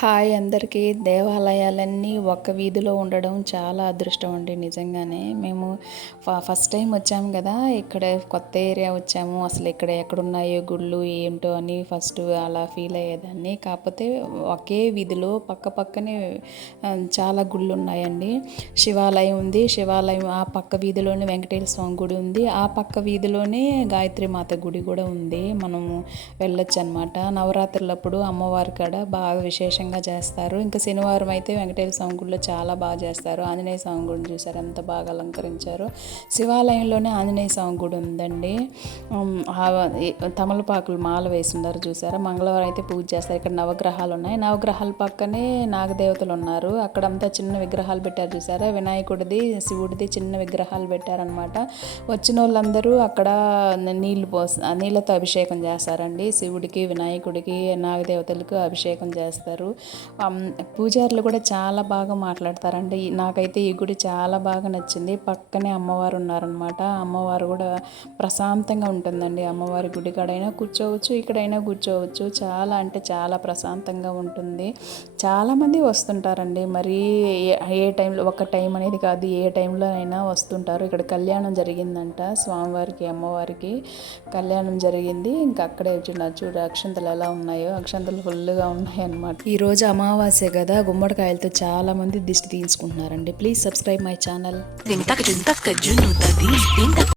Hi అందరికీ. దేవాలయాలన్నీ ఒక్క వీధిలో ఉండడం చాలా అదృష్టం అండి నిజంగానే. మేము ఫస్ట్ టైం వచ్చాము కదా, ఇక్కడ కొత్త ఏరియా వచ్చాము. అసలు ఇక్కడ ఎక్కడున్నాయో గుళ్ళు ఏంటో అని ఫస్ట్ అలా ఫీల్ అయ్యేదాన్ని. కాకపోతే ఒకే వీధిలో పక్క పక్కనే చాలా గుళ్ళు ఉన్నాయండి. శివాలయం ఉంది, శివాలయం ఆ పక్క వీధిలోనే వెంకటేశ్వర స్వామి గుడి ఉంది, ఆ పక్క వీధిలోనే గాయత్రి మాత గుడి కూడా ఉంది. మనము వెళ్ళొచ్చు అనమాట. నవరాత్రులప్పుడు అమ్మవారి కాడ బాగా విశేషంగా చేస్తారు. ఇంకా శనివారం అయితే వెంకటేశ్వర స్వామి గుడిలో చాలా బాగా చేస్తారు. ఆంజనేయ స్వామి గుడిని చూసారు ఎంత బాగా అలంకరించారు. శివాలయంలోనే ఆంజనేయ స్వామి గుడి ఉందండి. తమలపాకులు మాల వేస్తున్నారు చూసారా. మంగళవారం అయితే పూజ చేస్తారు. ఇక్కడ నవగ్రహాలు ఉన్నాయి. నవగ్రహాల పక్కనే నాగదేవతలు ఉన్నారు. అక్కడంతా చిన్న విగ్రహాలు పెట్టారు చూసారా. వినాయకుడిది, శివుడిది చిన్న విగ్రహాలు పెట్టారనమాట. వచ్చిన వాళ్ళందరూ అక్కడ నీళ్ళతో అభిషేకం చేస్తారండి. శివుడికి, వినాయకుడికి, నాగదేవతలకు అభిషేకం చేస్తారు. పూజారులు కూడా చాలా బాగా మాట్లాడతారండి. నాకైతే ఈ గుడి చాలా బాగా నచ్చింది. పక్కనే అమ్మవారు ఉన్నారనమాట. అమ్మవారు కూడా ప్రశాంతంగా ఉంటుందండి. అమ్మవారి గుడి కాడైనా కూర్చోవచ్చు, ఇక్కడైనా కూర్చోవచ్చు. చాలా అంటే చాలా ప్రశాంతంగా ఉంటుంది. చాలామంది వస్తుంటారండి. మరి ఏ టైంలో, ఒక టైం అనేది కాదు, ఏ టైంలో అయినా వస్తుంటారు. ఇక్కడ కళ్యాణం జరిగిందంట. స్వామివారికి అమ్మవారికి కళ్యాణం జరిగింది. ఇంకా అక్కడే చూడ అక్షంతలు ఎలా ఉన్నాయో, అక్షంతలు ఫుల్గా ఉన్నాయి అన్నమాట. ఈరోజు అమావాస్య కదా, గుమ్మడికాయలతో చాలా మంది దిష్టి తీయించుకుంటున్నారండి. Please subscribe my channel.